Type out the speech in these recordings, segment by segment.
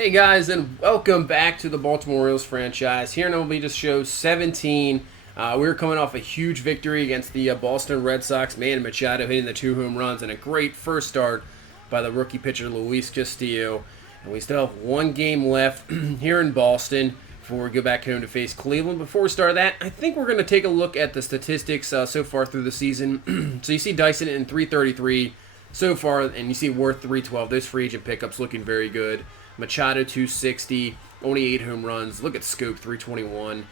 Hey guys, and welcome back to the Baltimore Orioles franchise. Here in MLB just show 17. We're coming off a huge victory against the Boston Red Sox. Man, Machado hitting the 2 home runs and a great first start by the rookie pitcher Luis Castillo. And we still have one game left here in Boston before we go back home to face Cleveland. Before we start that, I think we're going to take a look at the statistics so far through the season. So you see Dyson in 333 so far, and you see Worth 312. Those free agent pickups looking very good. Machado 260, only 8 home runs. Look at Scope 321.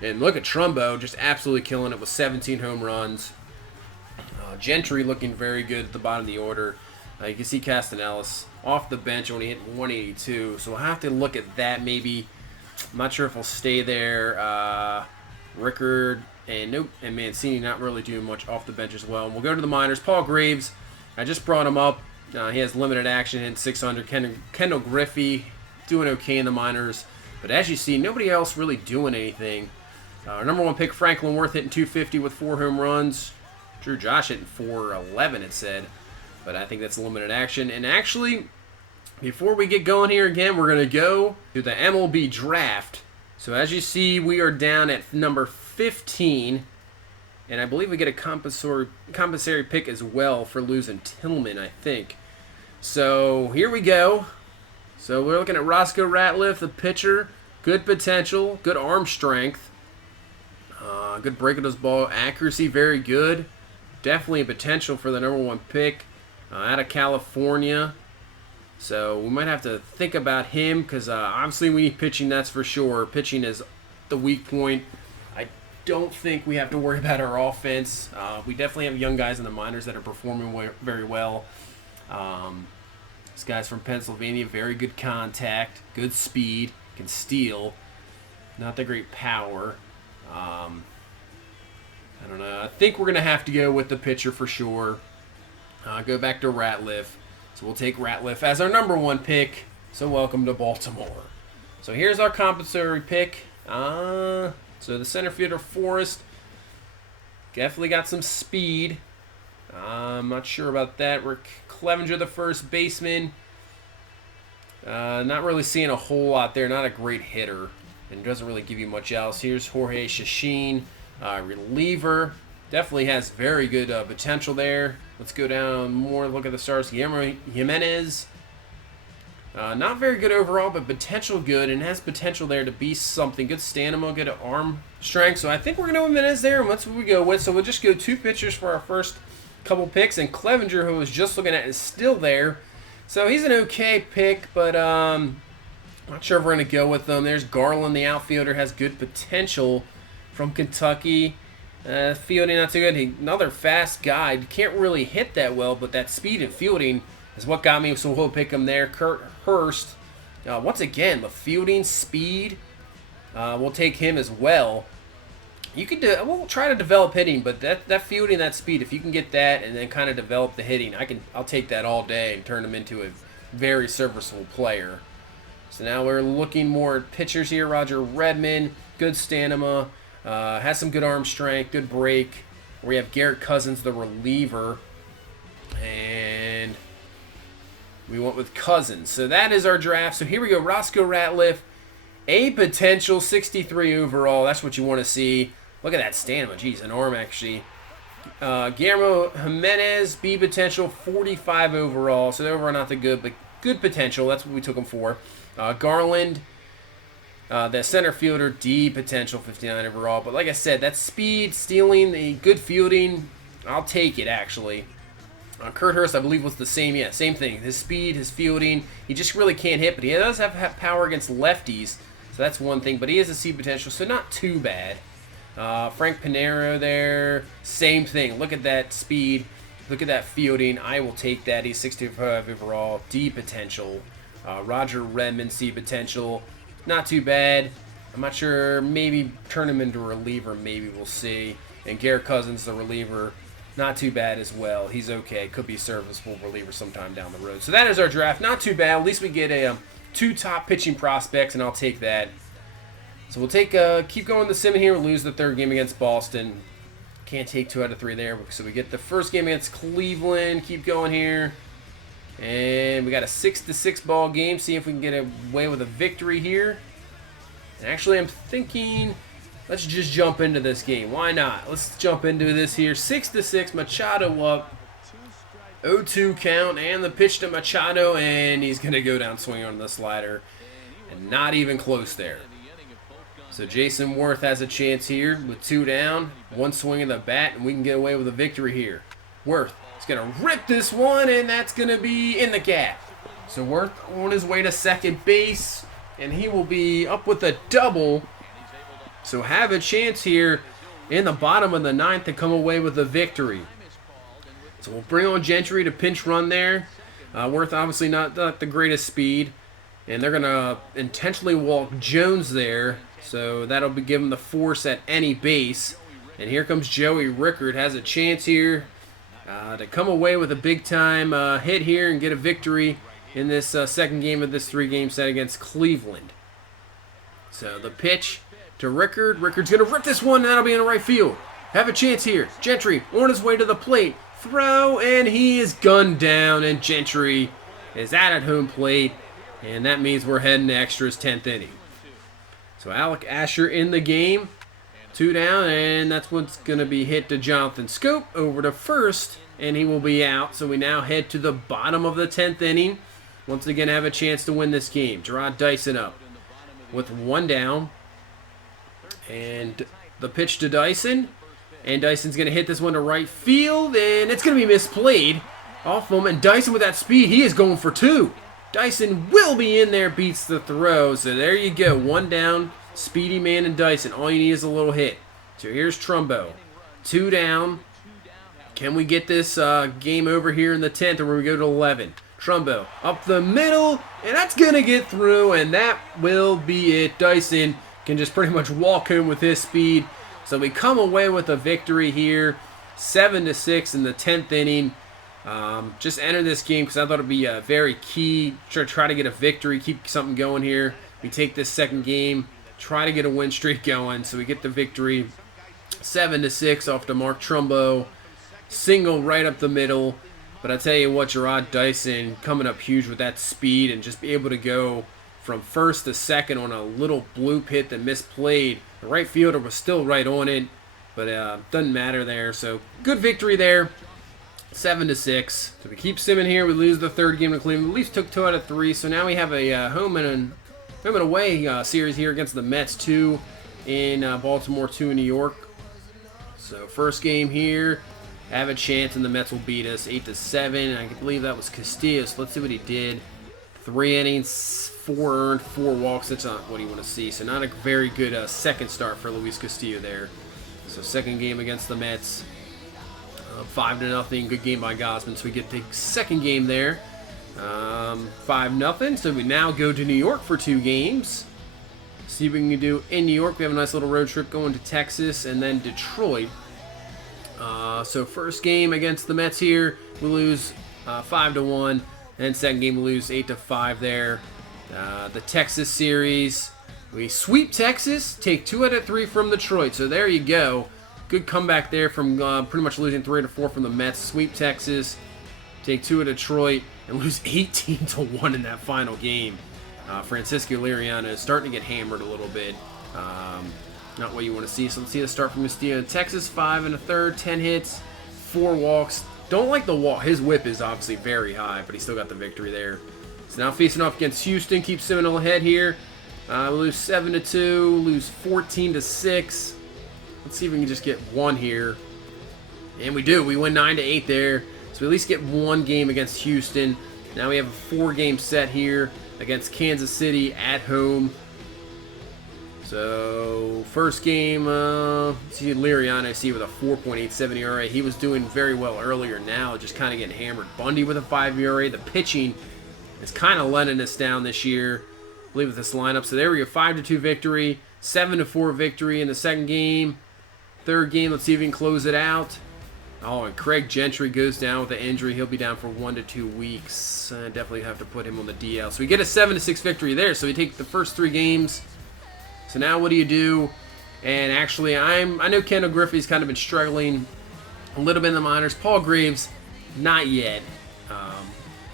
And look at Trumbo, just absolutely killing it with 17 home runs. Gentry looking very good at the bottom of the order. You can see Castellanos off the bench, only hit 182. So we'll have to look at that maybe. I'm not sure if he'll stay there. Rickard and nope, and Mancini not really doing much off the bench as well. And we'll go to the minors. Paul Graves, I just brought him up. He has limited action, hitting 600. Kendall Griffey doing okay in the minors. But as you see, nobody else really doing anything. Our number one pick, Franklin Worth, hitting 250 with 4 home runs. Drew Josh hitting 411, it said. But I think that's limited action. And actually, before we get going here again, we're going to go to the MLB draft. So as you see, we are down at number 15. And I believe we get a compensatory pick as well for losing Tillman, I think. So here we go. So we're looking at Roscoe Ratliff, the pitcher. Good potential, good arm strength. Good break of his ball. Accuracy, very good. Definitely a potential for the number one pick out of California. So we might have to think about him because obviously we need pitching, that's for sure. Pitching is the weak point. I don't think we have to worry about our offense. We definitely have young guys in the minors that are performing very well. This guy's from Pennsylvania, very good contact, good speed, can steal, not that great power. I don't know. I think we're going to have to go with the pitcher for sure. Go back to Ratliff. So we'll take Ratliff as our number one pick. So welcome to Baltimore. So here's our compensatory pick. So the center fielder, Forrest, definitely got some speed. I'm not sure about that. Rick Clevenger, the first baseman. Not really seeing a whole lot there. Not a great hitter. And doesn't really give you much else. Here's Jorge Chachin, reliever. Definitely has very good potential there. Let's go down more. Look at the stars. Guillermo Jimenez. Not very good overall, but potential good. And has potential there to be something. Good stamina, good arm strength. So I think we're going to go Jimenez there. And that's what we go with. So we'll just go 2 pitchers for our first couple picks, and Clevenger, who I was just looking at, is still there. So he's an okay pick, but not sure if we're going to go with them. There's Garland, the outfielder, has good potential from Kentucky. Fielding not too good. Another fast guy. Can't really hit that well, but that speed and fielding is what got me, so we'll pick him there. Kurt Hurst, once again, the fielding, speed, we'll take him as well. You could we'll try to develop hitting, but that fielding, that speed, if you can get that and then kind of develop the hitting, I'll take that all day and turn him into a very serviceable player. So now we're looking more at pitchers here. Roger Redmond, good stamina, has some good arm strength, good break. We have Garrett Cousins, the reliever, and we went with Cousins. So that is our draft. So here we go. Roscoe Ratliff, a potential 63 overall. That's what you want to see. Look at that stamina. Jeez, an arm actually. Guillermo Jimenez, B potential, 45 overall. So the overall not that good, but good potential. That's what we took him for. Garland, the center fielder, D potential, 59 overall. But like I said, that speed, stealing, the good fielding, I'll take it actually. Kurt Hurst, I believe, was the same. Yeah, same thing. His speed, his fielding. He just really can't hit, but he does have power against lefties. So that's one thing. But he has a C potential, so not too bad. Frank Pinero there, same thing. Look at that speed. Look at that fielding. I will take that. He's 65 overall. D potential. Roger Redmond, C potential. Not too bad. I'm not sure. Maybe turn him into a reliever. Maybe we'll see. And Garrett Cousins, the reliever. Not too bad as well. He's okay. Could be serviceable reliever sometime down the road. So that is our draft. Not too bad. At least we get a 2 top pitching prospects, and I'll take that. So we'll take keep going the sim here. We'll lose the 3rd game against Boston. Can't take 2 out of 3 there. So we get the first game against Cleveland. Keep going here. And we got a 6-6 ball game. See if we can get away with a victory here. And actually, I'm thinking, let's just jump into this game. Why not? Let's jump into this here. 6-6, Machado up. 0-2 count, and the pitch to Machado, and he's going to go down swinging on the slider. And not even close there. So Jason Worth has a chance here with 2 down. 1 swing of the bat, and we can get away with a victory here. Worth is going to rip this one, and that's going to be in the gap. So Worth on his way to second base, and he will be up with a double. So have a chance here in the bottom of the 9th to come away with a victory. So we'll bring on Gentry to pinch run there. Worth obviously not the greatest speed. And they're going to intentionally walk Jones there. So that'll be given the force at any base. And here comes Joey Rickard. Has a chance here to come away with a big-time hit here and get a victory in this second game of this 3-game set against Cleveland. So the pitch to Rickard. Rickard's going to rip this one, and that'll be in the right field. Have a chance here. Gentry on his way to the plate. Throw, and he is gunned down, and Gentry is at home plate, and that means we're heading to extras 10th inning. So Alec Asher in the game. 2 down, and that's what's going to be hit to Jonathan Scope over to first, and he will be out. So we now head to the bottom of the 10th inning. Once again, have a chance to win this game. Gerard Dyson up with 1 down. And the pitch to Dyson. And Dyson's going to hit this one to right field, and it's going to be misplayed off him. And Dyson with that speed, he is going for 2. Dyson will be in there, beats the throw. So there you go, 1 down, Speedy Man and Dyson. All you need is a little hit. So here's Trumbo, 2 down. Can we get this game over here in the 10th, or will we go to 11? Trumbo up the middle, and that's going to get through, and that will be it. Dyson can just pretty much walk home with his speed. So we come away with a victory here, 7-6 in the 10th inning. Just enter this game because I thought it would be very key to try to get a victory, keep something going here. We take this second game, try to get a win streak going, so we get the victory, 7-6 off to Mark Trumbo, single right up the middle. But I tell you what, Gerard Dyson coming up huge with that speed and just be able to go from first to second on a little bloop hit that misplayed. The right fielder was still right on it, but doesn't matter there. So good victory there, 7-6. So we keep simming here. We lose the 3rd game to Cleveland. The Leafs took 2 out of 3, so now we have a home and away series here against the Mets, 2 in Baltimore, 2 in New York. So first game here, have a chance, and the Mets will beat us 8-7. I believe that was Castillo. So let's see what he did. 3 innings, 4 earned, 4 walks. That's not what you want to see. So not a very good second start for Luis Castillo there. So second game against the Mets, 5-0. Good game by Gausman. So we get the second game there, 5-0. So we now go to New York for 2 games. See what we can do in New York. We have a nice little road trip going to Texas and then Detroit. So first game against the Mets here, we lose 5-1. And second game, we lose 8-5 there. The Texas series, we sweep Texas, take 2 out of 3 from Detroit. So there you go. Good comeback there from pretty much losing 3 out of 4 from the Mets. Sweep Texas, take 2 of Detroit, and lose 18-1 in that final game. Francisco Liriano is starting to get hammered a little bit. Not what you want to see. So let's see the start from Castillo. Texas, 5 1/3, 10 hits, 4 walks. Don't like the walk. His whip is obviously very high, but he still got the victory there. So now facing off against Houston. Keep Seminole ahead here. We lose 7-2. Lose 14-6. Let's see if we can just get 1 here. And we do. We win 9-8 there. So we at least get 1 game against Houston. Now we have a 4-game set here against Kansas City at home. So first game, see Liriano, see with a 4.87 ERA. He was doing very well earlier. Now just kind of getting hammered. Bundy with a 5 ERA. The pitching is kind of letting us down this year, I believe, with this lineup. So there we go, 5-2 victory, 7-4 victory in the second game. Third game, let's see if we can close it out. Oh, and Craig Gentry goes down with an injury. He'll be down for 1 to 2 weeks. Definitely have to put him on the DL. So we get a 7-6 victory there. So we take the first 3 games. So now what do you do? And actually, I know Kendall Griffey's kind of been struggling a little bit in the minors. Paul Graves, not yet.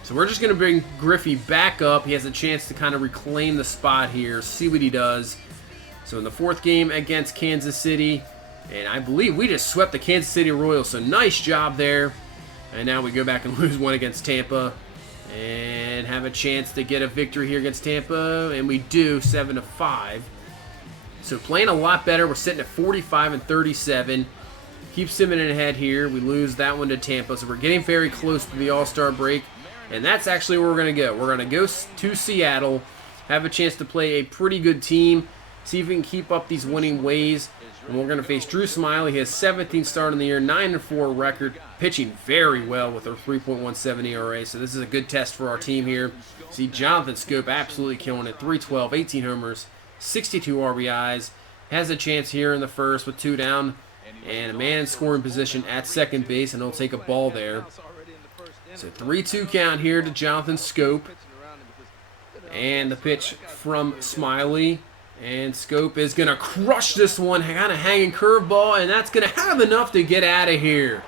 So we're just going to bring Griffey back up. He has a chance to kind of reclaim the spot here, see what he does. So in the 4th game against Kansas City, and I believe we just swept the Kansas City Royals, so nice job there. And now we go back and lose one against Tampa and have a chance to get a victory here against Tampa, and we do, 7-5. So playing a lot better. We're sitting at 45-37. Keep simming ahead here. We lose that one to Tampa, so we're getting very close to the All-Star break. And that's actually where we're going to go. We're going to go to Seattle, have a chance to play a pretty good team, see if we can keep up these winning ways. And we're going to face Drew Smiley. He has 17th start in the year, 9-4 record, pitching very well with a 3.17 ERA. So this is a good test for our team here. See Jonathan Schoop absolutely killing it. 312, 18 homers, 62 RBIs. Has a chance here in the first with 2 down and a man in scoring position at second base, and he'll take a ball there. So 3-2 count here to Jonathan Schoop. And the pitch from Smiley. And Schoop is going to crush this one, kind of hanging curveball, and that's going to have enough to get out of here.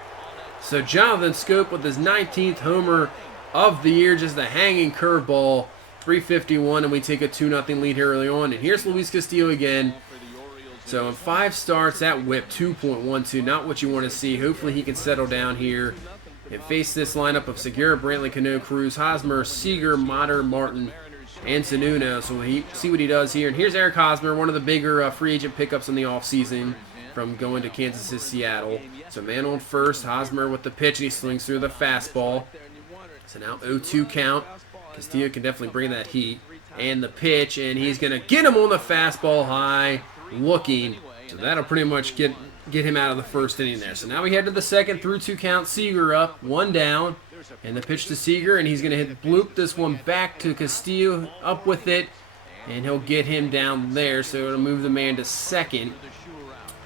So Jonathan Schoop with his 19th homer of the year, just a hanging curveball, 351, and we take a 2-0 lead here early on. And here's Luis Castillo again. So in 5 starts, that whip, 2.12, not what you want to see. Hopefully he can settle down here and face this lineup of Segura, Brantley, Cano, Cruz, Hosmer, Seager, Motter, Martin, and Zunino. So we'll see what he does here. And here's Eric Hosmer, one of the bigger free agent pickups in the offseason from going to Kansas to Seattle. So man on first, Hosmer with the pitch, and he slings through the fastball. So now 0-2 count. Castillo can definitely bring that heat. And the pitch, and he's going to get him on the fastball high, looking. So that'll pretty much get him out of the first inning there. So now we head to the second, through 2 count. Seager up, 1 down. And the pitch to Seager, and he's going to hit bloop this one back to Castillo, up with it, and he'll get him down there. So it'll move the man to second.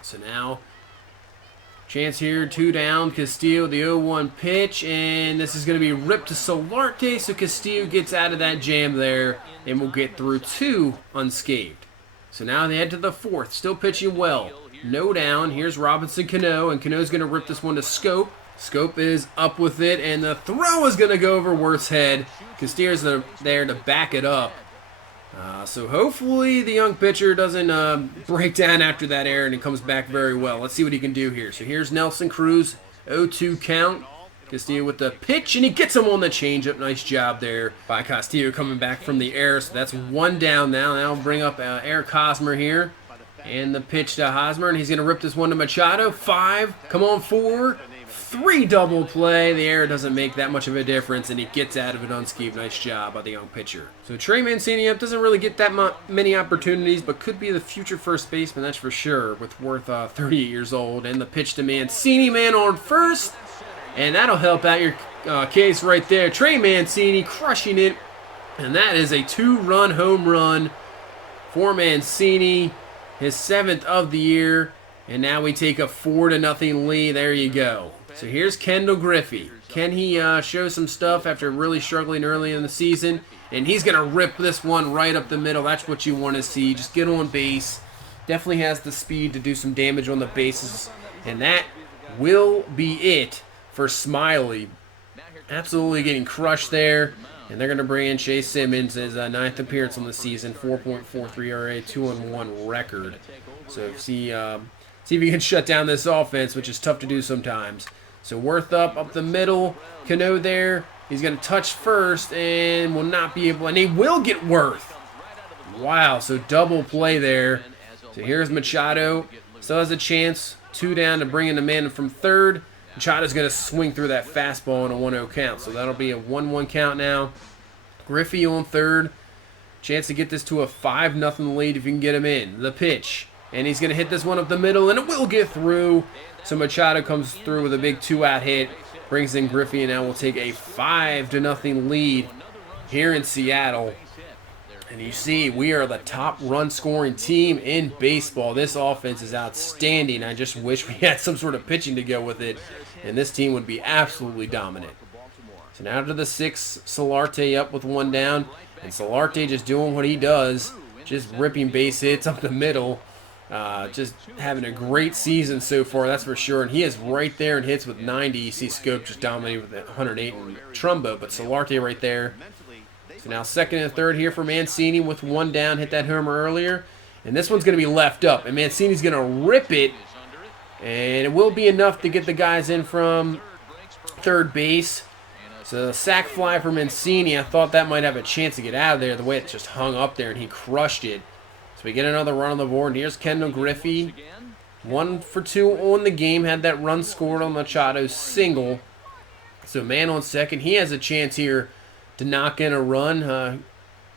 So now, chance here, 2 down. Castillo, the 0-1 pitch, and this is going to be ripped to Solarte. So Castillo gets out of that jam there, and we'll get through 2 unscathed. So now they head to the 4th, still pitching well. No down. Here's Robinson Cano, and Cano's going to rip this one to Schoop. Schoop is up with it, and the throw is going to go over Wirth's head. Castillo's there to back it up. So hopefully the young pitcher doesn't break down after that error, and he comes back very well. Let's see what he can do here. So here's Nelson Cruz, 0-2 count. Castillo with the pitch, and he gets him on the changeup. Nice job there by Castillo coming back from the error. So that's 1 down now. Now we'll bring up Eric Hosmer here. And the pitch to Hosmer, and he's going to rip this one to Machado. 5, come on, 4. 3 double play. The error doesn't make that much of a difference, and he gets out of it unscathed. Nice job by the young pitcher. So Trey Mancini doesn't really get that many opportunities, but could be the future first baseman, that's for sure, with Wirth 38 years old. And the pitch to Mancini, man on first, and that'll help out your case right there. Trey Mancini crushing it, and that is a 2-run home run for Mancini, his 7th of the year. And now we take a 4-0 lead. There you go. So here's Kendall Griffey. Can he show some stuff after really struggling early in the season? And he's going to rip this one right up the middle. That's what you want to see. Just get on base. Definitely has the speed to do some damage on the bases. And that will be it for Smiley. Absolutely getting crushed there. And they're going to bring in Chase Simmons, his 9th appearance on the season. 4.43 ERA, 2-1 record. So see if you can shut down this offense, which is tough to do sometimes. So Wirth up the middle. Cano there. He's going to touch first and will not be able, and he will get Wirth. Wow, so double play there. So here's Machado. Still has a chance. 2 down to bring in the man from third. Machado's going to swing through that fastball in a 1-0 count. So that'll be a 1-1 count now. Griffey on third. Chance to get this to a 5-0 lead if you can get him in. The pitch. And he's going to hit this one up the middle, and it will get through. So Machado comes through with a big 2-out hit. Brings in Griffey, and now we'll take a 5-0 lead here in Seattle. And you see, we are the top run-scoring team in baseball. This offense is outstanding. I just wish we had some sort of pitching to go with it, and this team would be absolutely dominant. So now to the 6th, Solarte up with 1 down. And Solarte just doing what he does, just ripping base hits up the middle. Just having a great season so far, that's for sure. And he is right there in hits with 90. You see Scope just dominated with 108 in Trumbo, but Solarte right there. So now second and third here for Mancini with one down. Hit that homer earlier. And this one's going to be left up. And Mancini's going to rip it. And it will be enough to get the guys in from third base. So a sac fly for Mancini. I thought that might have a chance to get out of there. The way it just hung up there and he crushed it. So we get another run on the board. And here's Kendall Griffey. 1 for 2 on the game. Had that run scored on Machado's single. So man on second. He has a chance here to knock in a run.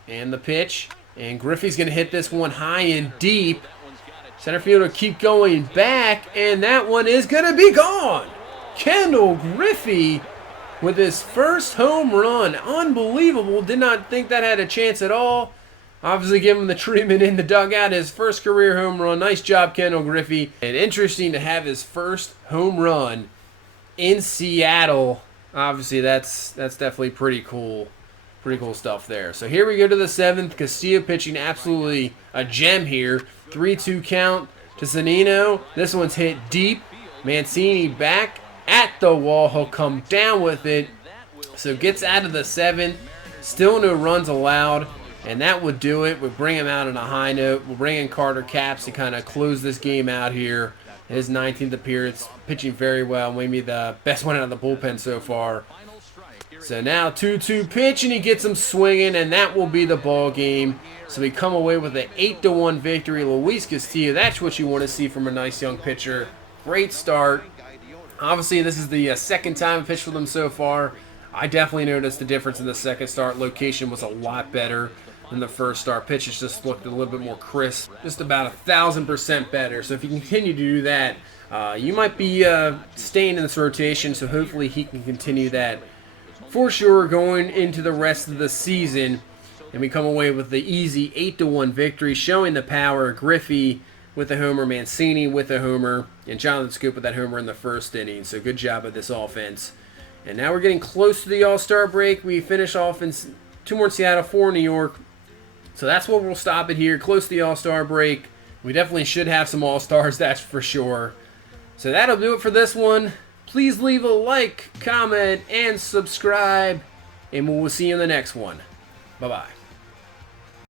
And the pitch. And Griffey's going to hit this one high and deep. Center fielder keep going back. And that one is going to be gone. Kendall Griffey with his first home run. Unbelievable. Did not think that had a chance at all. Obviously give him the treatment in the dugout. His first career home run. Nice job, Kendall Griffey. And interesting to have his first home run in Seattle. Obviously that's definitely pretty cool. Pretty cool stuff there. So here we go to the 7th. Castillo pitching absolutely a gem here. 3-2 count to Zunino. This one's hit deep. Mancini back at the wall. He'll come down with it. So gets out of the 7th. Still no runs allowed. And that would do it. We'll bring him out on a high note. We'll bring in Carter Capps to kind of close this game out here. His 19th appearance. Pitching very well. Maybe the best one out of the bullpen so far. So now 2-2 pitch, and he gets him swinging, and that will be the ball game. So we come away with an 8-1 victory. Luis Castillo, that's what you want to see from a nice young pitcher. Great start. Obviously, this is the second time I pitched for them so far. I definitely noticed the difference in the second start. Location was a lot better than the first start. Pitches just looked a little bit more crisp. Just about 1,000% better. So if you continue to do that, you might be staying in this rotation. So hopefully he can continue that for sure going into the rest of the season. And we come away with the easy 8-1 victory, showing the power. Griffey with a homer, Mancini with a homer, and Jonathan Scoop with that homer in the first inning. So good job of this offense. And now we're getting close to the All-Star break. We finish off in 2 more in Seattle, 4 in New York. So that's what we'll stop it here, close to the All-Star break. We definitely should have some All-Stars, that's for sure. So that'll do it for this one. Please leave a like, comment, and subscribe. And we'll see you in the next one. Bye-bye.